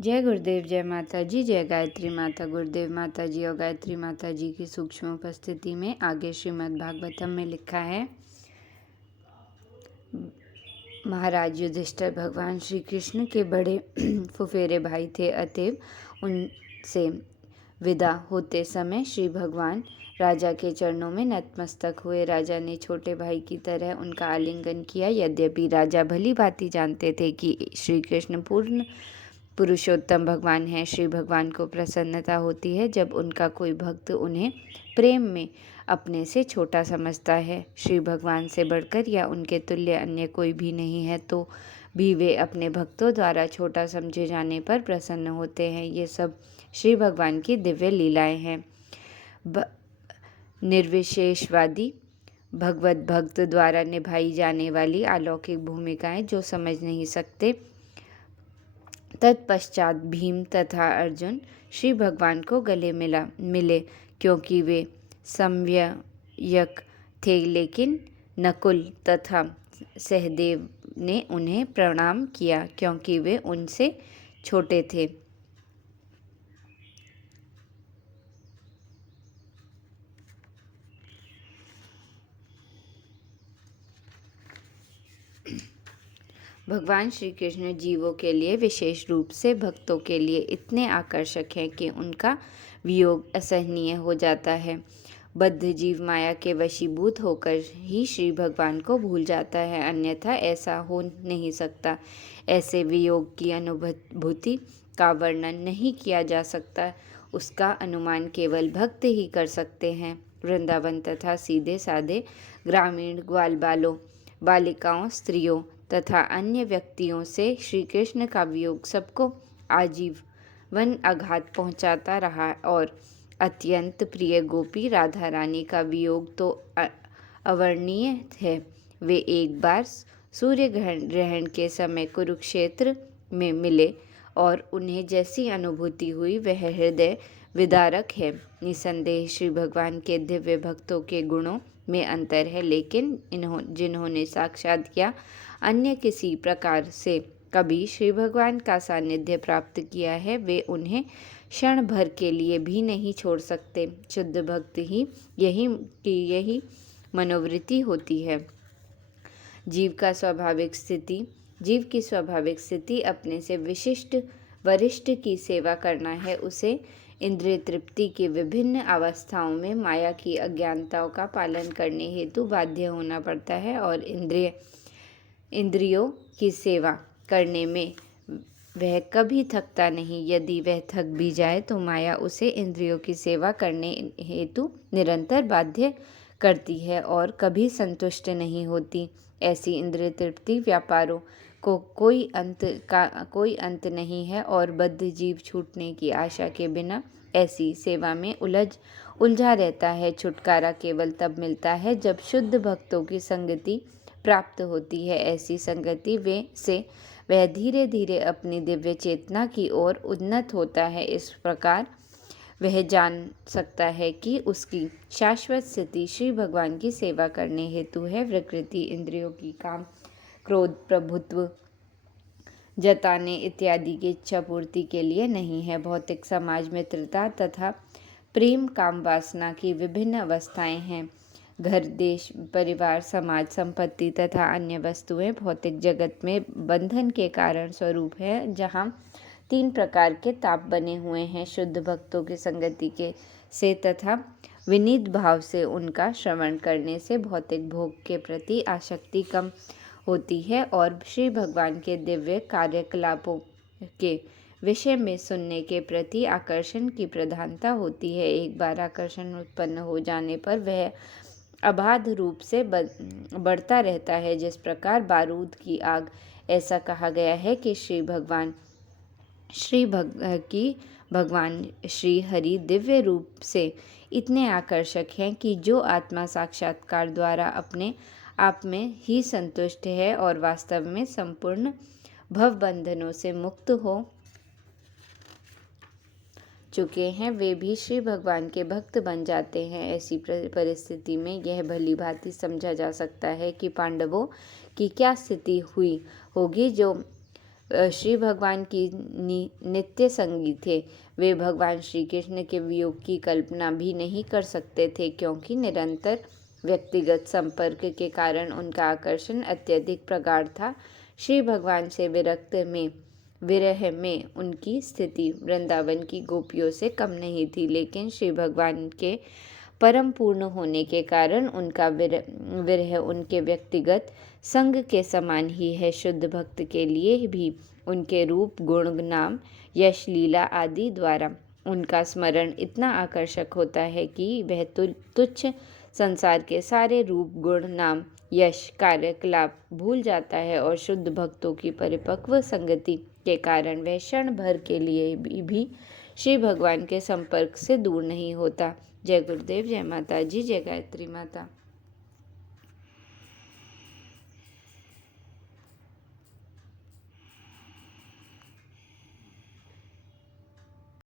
जय गुरुदेव, जय माता जी, जय गायत्री माता। गुरुदेव माता जी और गायत्री माता जी की सूक्ष्म उपस्थिति में आगे श्रीमद् भागवतम में लिखा है, महाराज युधिष्ठिर भगवान श्री कृष्ण के बड़े फुफेरे भाई थे, अतएव उनसे विदा होते समय श्री भगवान राजा के चरणों में नतमस्तक हुए। राजा ने छोटे भाई की तरह उनका आलिंगन किया। यद्यपि राजा भली भांति जानते थे कि श्री कृष्ण पूर्ण पुरुषोत्तम भगवान है, श्री भगवान को प्रसन्नता होती है जब उनका कोई भक्त उन्हें प्रेम में अपने से छोटा समझता है। श्री भगवान से बढ़कर या उनके तुल्य अन्य कोई भी नहीं है, तो भी वे अपने भक्तों द्वारा छोटा समझे जाने पर प्रसन्न होते हैं। ये सब श्री भगवान की दिव्य लीलाएं हैं। निर्विशेषवादी भगवत भक्त द्वारा निभाई जाने वाली अलौकिक भूमिकाएं जो समझ नहीं सकते। तत्पश्चात भीम तथा अर्जुन श्री भगवान को गले मिले क्योंकि वे सम्यक थे, लेकिन नकुल तथा सहदेव ने उन्हें प्रणाम किया क्योंकि वे उनसे छोटे थे। भगवान श्री कृष्ण जीवों के लिए, विशेष रूप से भक्तों के लिए इतने आकर्षक हैं कि उनका वियोग असहनीय हो जाता है। बद्ध जीव माया के वशीभूत होकर ही श्री भगवान को भूल जाता है, अन्यथा ऐसा हो नहीं सकता। ऐसे वियोग की अनुभूति का वर्णन नहीं किया जा सकता, उसका अनुमान केवल भक्त ही कर सकते हैं। वृंदावन तथा सीधे साधे ग्रामीण ग्वाल बालों, बालिकाओं, स्त्रियों तथा अन्य व्यक्तियों से श्री कृष्ण का वियोग सबको आजीवन आघात पहुंचाता रहा और अत्यंत प्रिय गोपी राधा रानी का वियोग तो अवर्णनीय है। वे एक बार सूर्य ग्रहण के समय कुरुक्षेत्र में मिले और उन्हें जैसी अनुभूति हुई वह हृदय विदारक है। निसंदेह श्री भगवान के दिव्य भक्तों के गुणों में अंतर है, लेकिन जिन्होंने साक्षात या अन्य किसी प्रकार से कभी श्री भगवान का सानिध्य प्राप्त किया है, वे उन्हें क्षण भर के लिए भी नहीं छोड़ सकते। शुद्ध भक्त ही यही मनोवृत्ति होती है। जीव की स्वाभाविक स्थिति अपने से विशिष्ट वरिष्ठ की सेवा करना है। उसे इंद्रिय तृप्ति की विभिन्न अवस्थाओं में माया की अज्ञानताओं का पालन करने हेतु बाध्य होना पड़ता है और इंद्रियों की सेवा करने में वह कभी थकता नहीं। यदि वह थक भी जाए तो माया उसे इंद्रियों की सेवा करने हेतु निरंतर बाध्य करती है और कभी संतुष्ट नहीं होती। ऐसी इंद्रिय तृप्ति व्यापारों को कोई अंत नहीं है और बद्ध जीव छूटने की आशा के बिना ऐसी सेवा में उलझा रहता है। छुटकारा केवल तब मिलता है जब शुद्ध भक्तों की संगति प्राप्त होती है। ऐसी संगति से वह धीरे धीरे अपनी दिव्य चेतना की ओर उन्नत होता है। इस प्रकार वह जान सकता है कि उसकी शाश्वत स्थिति श्री भगवान की सेवा करने हेतु है। प्रकृति इंद्रियों की काम, क्रोध, प्रभुत्व जताने इत्यादि की इच्छा पूर्ति के लिए नहीं है। भौतिक समाज मित्रता तथा प्रेम काम वासना की विभिन्न अवस्थाएं हैं। घर, देश, परिवार, समाज, संपत्ति तथा अन्य वस्तुएं भौतिक जगत में बंधन के कारण स्वरूप है, जहाँ 3 प्रकार के ताप बने हुए हैं। शुद्ध भक्तों की संगति से तथा विनीत भाव से उनका श्रवण करने से भौतिक भोग के प्रति आसक्ति कम होती है और श्री भगवान के दिव्य कार्यकलापों के विषय में सुनने के प्रति आकर्षण की प्रधानता होती है। एक बार आकर्षण उत्पन्न हो जाने पर वह अबाध रूप से बढ़ता रहता है, जिस प्रकार बारूद की आग। ऐसा कहा गया है कि भगवान श्री हरि दिव्य रूप से इतने आकर्षक हैं कि जो आत्मा साक्षात्कार द्वारा अपने आप में ही संतुष्ट है और वास्तव में संपूर्ण भव बंधनों से मुक्त हो चुके हैं, वे भी श्री भगवान के भक्त बन जाते हैं। ऐसी परिस्थिति में यह भली भांति समझा जा सकता है कि पांडवों की क्या स्थिति हुई होगी जो श्री भगवान की नित्य संगी थे। वे भगवान श्री कृष्ण के वियोग की कल्पना भी नहीं कर सकते थे, क्योंकि निरंतर व्यक्तिगत संपर्क के कारण उनका आकर्षण अत्यधिक प्रगाढ़ था। श्री भगवान से विरह में उनकी स्थिति वृंदावन की गोपियों से कम नहीं थी, लेकिन श्री भगवान के परम पूर्ण होने के कारण उनका विरह उनके व्यक्तिगत संग के समान ही है। शुद्ध भक्त के लिए भी उनके रूप, गुण, नाम, यश, लीला आदि द्वारा उनका स्मरण इतना आकर्षक होता है कि वह तुच्छ संसार के सारे रूप, गुण, नाम, यश, कार्यकलाप भूल जाता है और शुद्ध भक्तों की परिपक्व संगति के कारण वह क्षण भर के लिए भी श्री भगवान के संपर्क से दूर नहीं होता। जय गुरुदेव, जय माता जी, जय गायत्री माता।